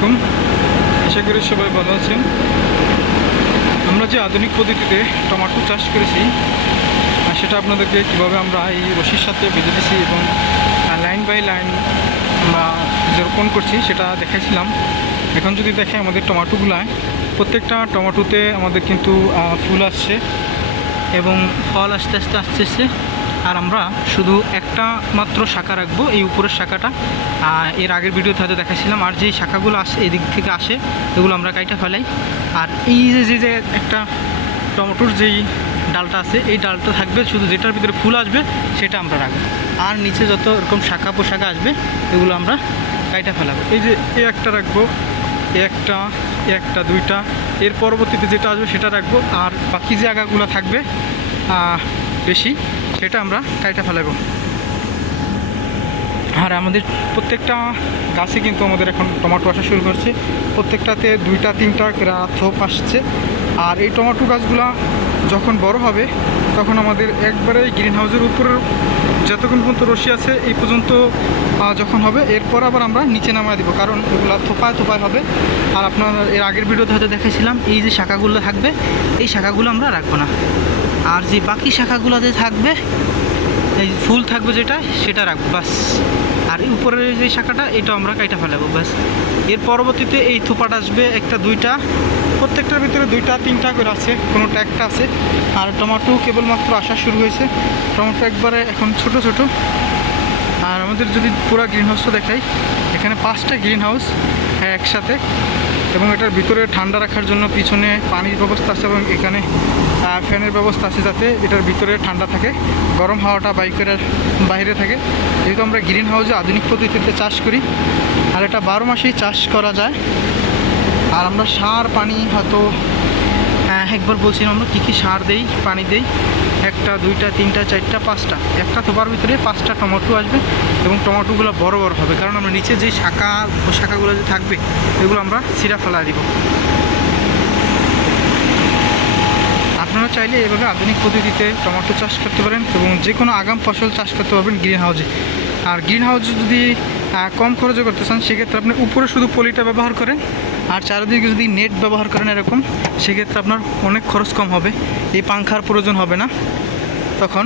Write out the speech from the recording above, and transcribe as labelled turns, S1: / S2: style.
S1: আলাইকুম। আশা করি সবাই ভালো আছেন। আমরা যে আধুনিক পদ্ধতিতে টমাটো চাষ করেছি সেটা আপনাদেরকে কীভাবে আমরা এই রশির সাথে বেঁধে দিছি এবং লাইন বাই লাইন আমরা যে রোপণ করছি সেটা দেখাইছিলাম। এখন যদি দেখে আমাদের টমাটোগুলায় প্রত্যেকটা টমাটোতে আমাদের কিন্তু ফুল আসছে এবং ফল আস্তে আস্তে আসতেছে আর আমরা শুধু একটা মাত্র শাখা রাখব, এই উপরের শাখাটা। এর আগের ভিডিওতে হয়তো দেখাছিলাম আর যেই শাখাগুলো আসে, এদিক থেকে আসে, এগুলো আমরা কাইটা ফেলাই। আর এই যে যে যে একটা টমেটোর যেই ডালটা আছে, এই ডালটা থাকবে, শুধু যেটার ভিতরে ফুল আসবে, সেটা আমরা রাখব। আর নিচে যত এরকম শাখা পোশাখা আসবে, এগুলো আমরা কাইটা ফেলাবো। এই যে, এই একটা রাখব একটা একটা, দুইটা। এর পরবর্তীতে যেটা আসবে, সেটা রাখব। আর বাকি জায়গাগুলো থাকবে বেশি সেটা আমরা কাইটা ফেলাবো। আর আমাদের প্রত্যেকটা গাছে কিন্তু আমাদের এখন টমেটো আসা শুরু করছে। প্রত্যেকটাতে দুইটা, তিনটা থোপ আসছে। আর এই টমাটো গাছগুলা যখন বড় হবে, তখন আমাদের একবারে গ্রিন হাউসের উপরের যতক্ষণ পর্যন্ত রশি আছে, এই পর্যন্ত যখন হবে, এরপর আবার আমরা নিচে নামায় দিব। কারণ এগুলো থোপায় থোপায় হবে। আর আপনার এর আগের ভিডিওতে হয়তো দেখেছিলাম এই যে শাখাগুলো থাকবে, এই শাখাগুলো আমরা রাখব না। আর যে বাকি শাখাগুলো যে থাকবে, এই ফুল থাকবে যেটা, সেটা রাখব, ব্যাস। আর উপরের যে শাখাটা এটা আমরা কাইটা ফেলাবো, ব্যাস। এর পরবর্তীতে এই থোপাটা আসবে, একটা, দুইটা, প্রত্যেকটার ভিতরে দুইটা, তিনটা করে আছে কোনোটা একটা আছে। আর টমাটো কেবলমাত্র আসা শুরু হয়েছে। টমেটো একবারে এখন ছোট ছোট। আর আমাদের যদি পুরো গ্রিন হাউসটা দেখাই, এখানে পাঁচটা গ্রিন হাউস একসাথে। এবং এটার ভিতরে ঠান্ডা রাখার জন্য পিছনে পানির ব্যবস্থা আছে এবং এখানে ফ্যানের ব্যবস্থা আছে যাতে এটার ভিতরে ঠান্ডা থাকে, গরম হাওয়াটা বাইকের বাইরে থাকে। যেহেতু আমরা গ্রিন হাউসে আধুনিক পদ্ধতিতে চাষ করি, আর এটা বারো মাসেই চাষ করা যায়। আর আমরা সার, পানি হয়তো হ্যাঁ একবার বলছিলাম আমরা কী কী সার দেই, পানি দেই। একটা, দুইটা, তিনটা, চারটা, পাঁচটা। একটা থোপার ভিতরে পাঁচটা টমেটো আসবে এবং টমেটোগুলো বড় বড় হবে। কারণ আমরা নিচে যে শাখা শাখাগুলো যে থাকবে, এগুলো আমরা সিরা ফেলা দিব। আপনারা চাইলে এভাবে আধুনিক পদ্ধতিতে টমেটো চাষ করতে পারেন এবং যে কোনো আগাম ফসল চাষ করতে পারবেন গ্রিন হাউসে আর গ্রিন হাউসে যদি কম খরচে করতে চান, সেক্ষেত্রে আপনি উপরে শুধু পলিটা ব্যবহার করেন আর চারিদিকে যদি নেট ব্যবহার করেন এরকম, সেক্ষেত্রে আপনার অনেক খরচ কম হবে। এই পাংখার প্রয়োজন হবে না। তখন